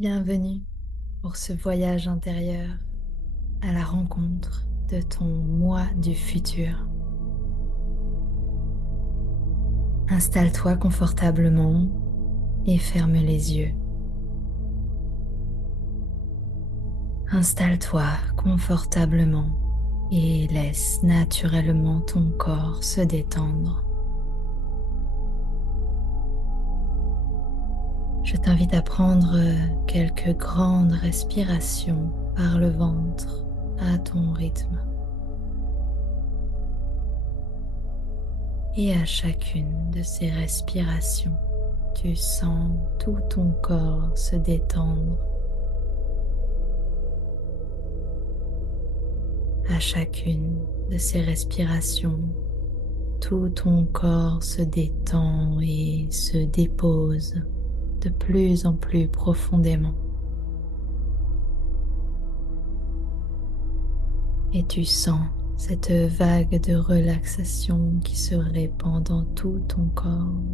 Bienvenue pour ce voyage intérieur à la rencontre de ton moi du futur. Installe-toi confortablement et ferme les yeux. Installe-toi confortablement et laisse naturellement ton corps se détendre. Je t'invite à prendre quelques grandes respirations par le ventre à ton rythme. Et à chacune de ces respirations, tu sens tout ton corps se détendre. À chacune de ces respirations, tout ton corps se détend et se dépose de plus en plus profondément. Et tu sens cette vague de relaxation qui se répand dans tout ton corps,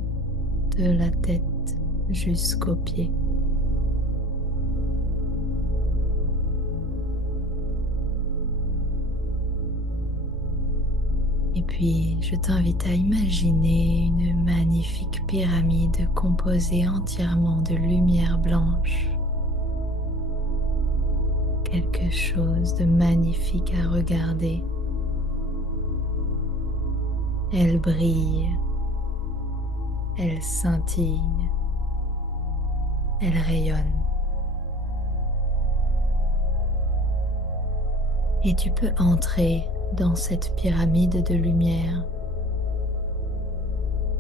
de la tête jusqu'aux pieds. Et puis, je t'invite à imaginer une magnifique pyramide composée entièrement de lumière blanche. Quelque chose de magnifique à regarder. Elle brille, elle scintille, elle rayonne. Et tu peux entrer dans cette pyramide de lumière.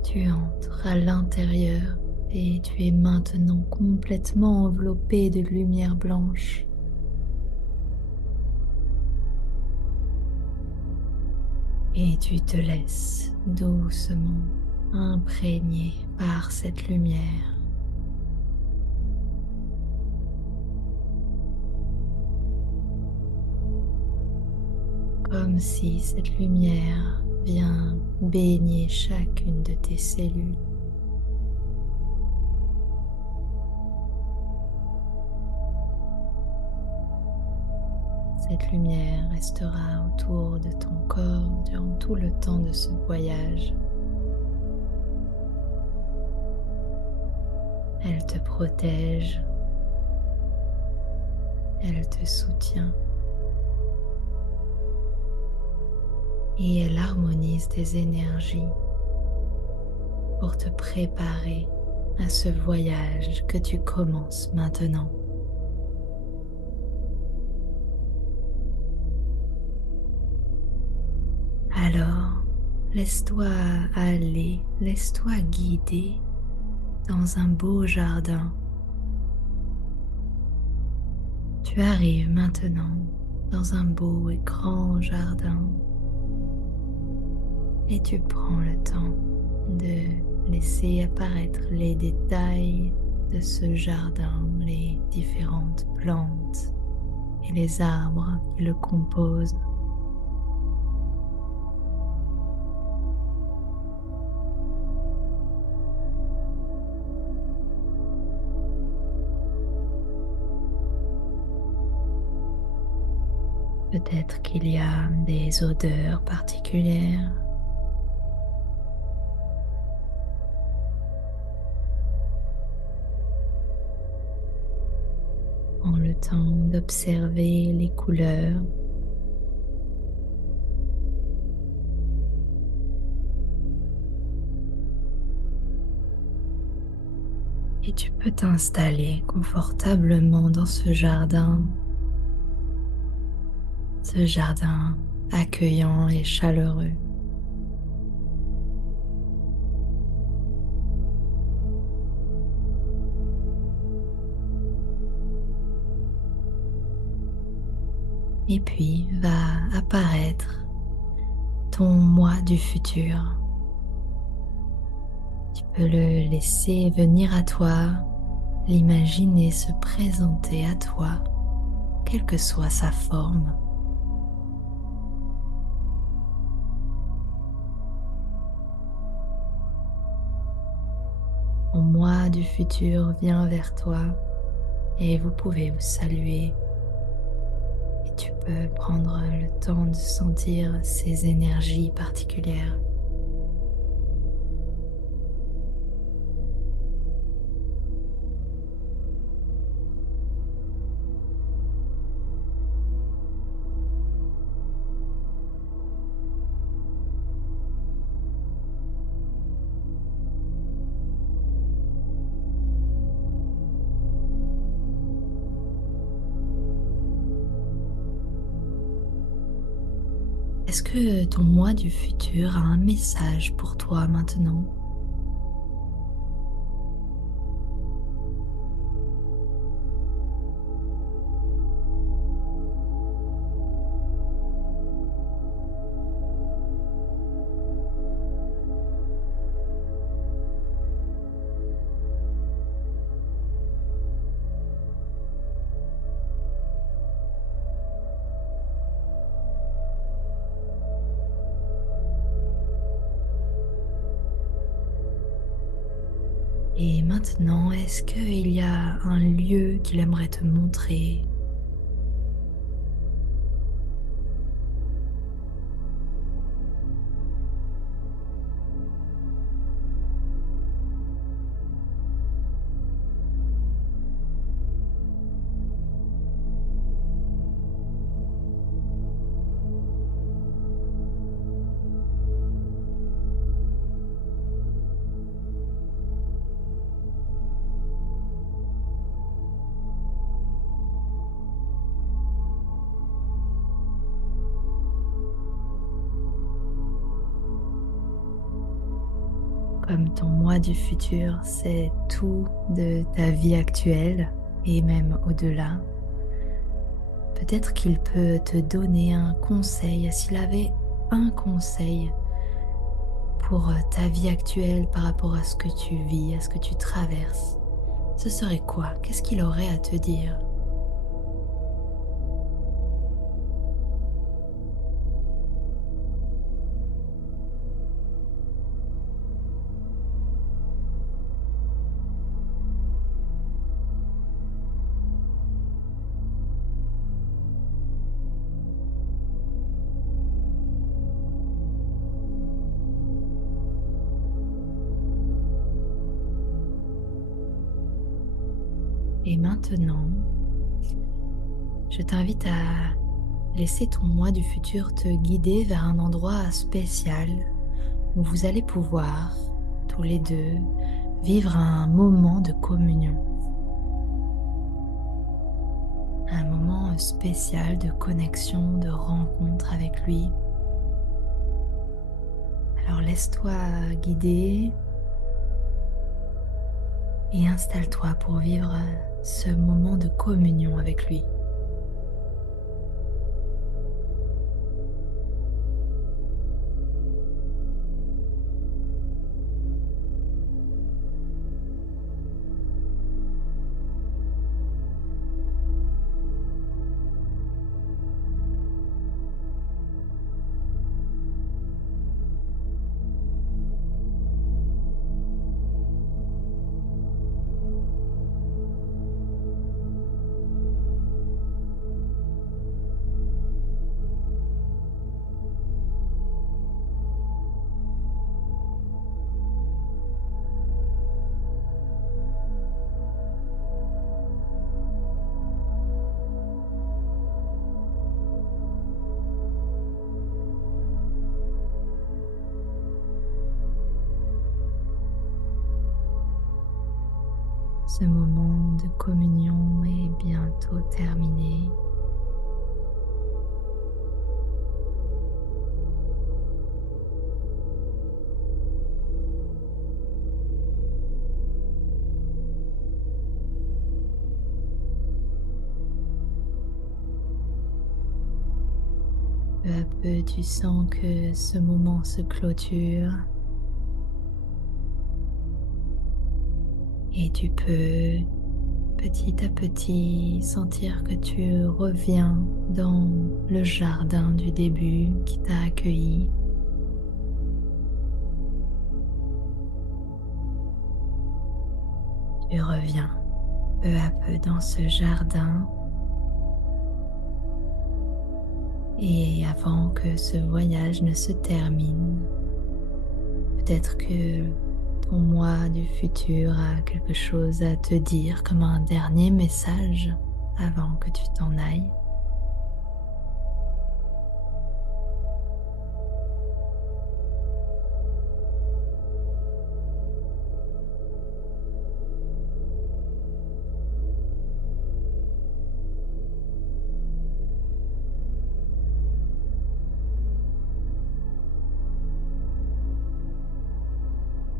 Tu entres à l'intérieur et tu es maintenant complètement enveloppé de lumière blanche. Et tu te laisses doucement imprégner par cette lumière. Comme si cette lumière vient baigner chacune de tes cellules. Cette lumière restera autour de ton corps durant tout le temps de ce voyage. Elle te protège, elle te soutient et elle harmonise tes énergies pour te préparer à ce voyage que tu commences maintenant. Alors, laisse-toi aller, laisse-toi guider dans un beau jardin. Tu arrives maintenant dans un beau et grand jardin et tu prends le temps de laisser apparaître les détails de ce jardin, les différentes plantes et les arbres qui le composent. Peut-être qu'il y a des odeurs particulières. Prends le temps d'observer les couleurs. Et tu peux t'installer confortablement dans ce jardin accueillant et chaleureux. Et puis va apparaître ton moi du futur. Tu peux le laisser venir à toi, l'imaginer se présenter à toi, quelle que soit sa forme. Ton moi du futur vient vers toi et vous pouvez vous saluer et tu peux prendre le temps de sentir ces énergies particulières. Est-ce que ton moi du futur a un message pour toi maintenant? Et maintenant, est-ce qu'il y a un lieu qu'il aimerait te montrer? Comme ton moi du futur, c'est tout de ta vie actuelle et même au-delà. Peut-être qu'il peut te donner un conseil, s'il avait un conseil pour ta vie actuelle par rapport à ce que tu vis, à ce que tu traverses. Ce serait quoi? Qu'est-ce qu'il aurait à te dire? Et maintenant, je t'invite à laisser ton moi du futur te guider vers un endroit spécial où vous allez pouvoir, tous les deux, vivre un moment de communion, un moment spécial de connexion, de rencontre avec lui. Alors laisse-toi guider et installe-toi pour vivre ce moment de communion avec lui. Ce moment de communion est bientôt terminé. Peu à peu, tu sens que ce moment se clôture et tu peux petit à petit sentir que tu reviens dans le jardin du début qui t'a accueilli. Tu reviens peu à peu dans ce jardin. Et avant que ce voyage ne se termine, peut-être que ton moi du futur a quelque chose à te dire comme un dernier message avant que tu t'en ailles.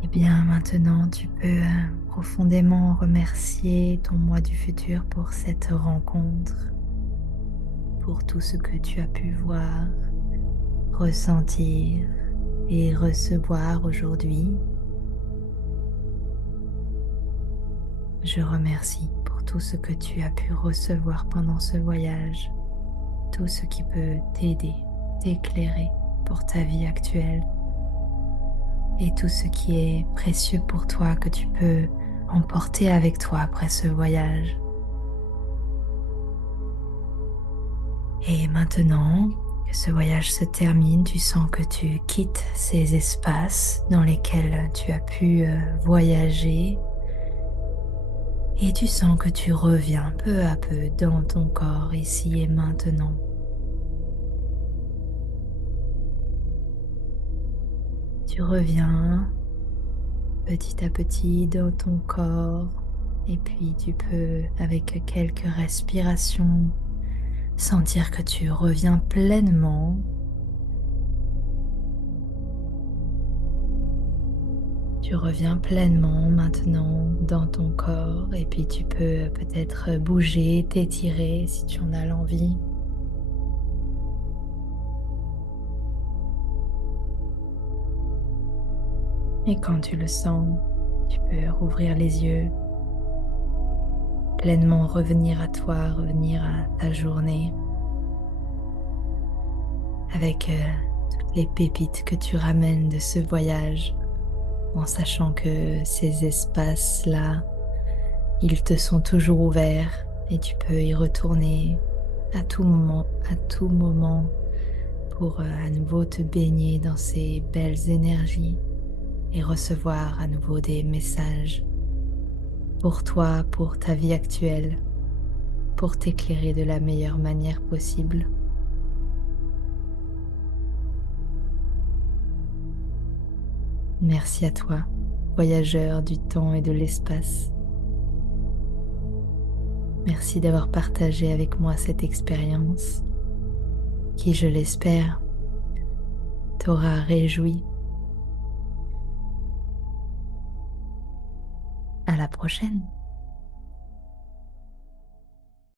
Eh bien, maintenant, tu peux profondément remercier ton moi du futur pour cette rencontre, pour tout ce que tu as pu voir, ressentir et recevoir aujourd'hui. Je remercie pour tout ce que tu as pu recevoir pendant ce voyage, tout ce qui peut t'aider, t'éclairer pour ta vie actuelle et tout ce qui est précieux pour toi que tu peux emporter avec toi après ce voyage. Et maintenant que ce voyage se termine, tu sens que tu quittes ces espaces dans lesquels tu as pu voyager et tu sens que tu reviens peu à peu dans ton corps ici et maintenant. Tu reviens petit à petit dans ton corps et puis tu peux, avec quelques respirations, sentir que tu reviens pleinement. Tu reviens pleinement maintenant dans ton corps et puis tu peux peut-être bouger, t'étirer si tu en as l'envie. Et quand tu le sens, tu peux rouvrir les yeux, pleinement revenir à toi, revenir à ta journée avec toutes les pépites que tu ramènes de ce voyage, en sachant que ces espaces-là, ils te sont toujours ouverts et tu peux y retourner à tout moment pour à nouveau te baigner dans ces belles énergies et recevoir à nouveau des messages pour toi, pour ta vie actuelle, pour t'éclairer de la meilleure manière possible. Merci à toi, voyageur du temps et de l'espace. Merci d'avoir partagé avec moi cette expérience qui, je l'espère, t'aura réjoui. À la prochaine.